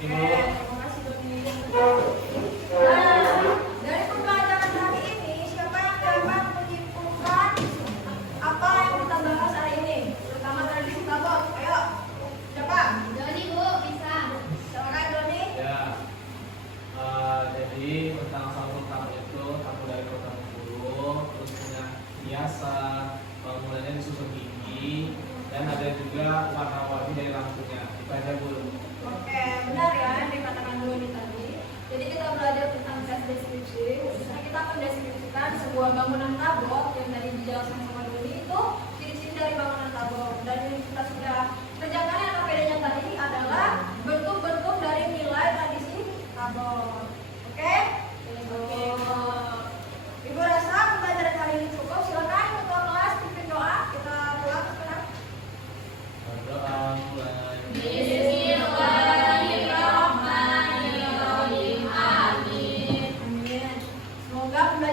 Ibu. Terima kasih Doni. Nah, dari pembelajaran hari ini, siapa yang dapat menyimpulkan apa yang kita bahas hari ini? Terutama tradisi tabot. Ayo, siapa? Doni Bu, bisa. Silakan Doni. Ya. Jadi tentang sabun tamu itu tamu dari kota Bengkulu, terus punya hiasan, bangunannya disusun gigi, dan ada juga warna-warni dari lampunya. Itu aja Bu. Oke, benar ya yang dikatakan Doni tadi. Jadi kita belajar tentang tes deskripsi. Khususnya kita akan deskripsikan sebuah bangunan tabot yang tadi dijelaskan sama Doni itu ciri-ciri dari bangunan tabot. Dan yang kita sudah kerjakan yang bedanya tadi adalah bentuk-bentuk dari nilai tradisi tabot. Oke? Oke. Ibu rasa pembelajaran kali ini cukup. Silakan ketua kelas pimpin doa. Kita pulang sekarang. Berdoa mulai. Bismillahirrahmanirrahim. Amin. Amin. Semoga pembelajaran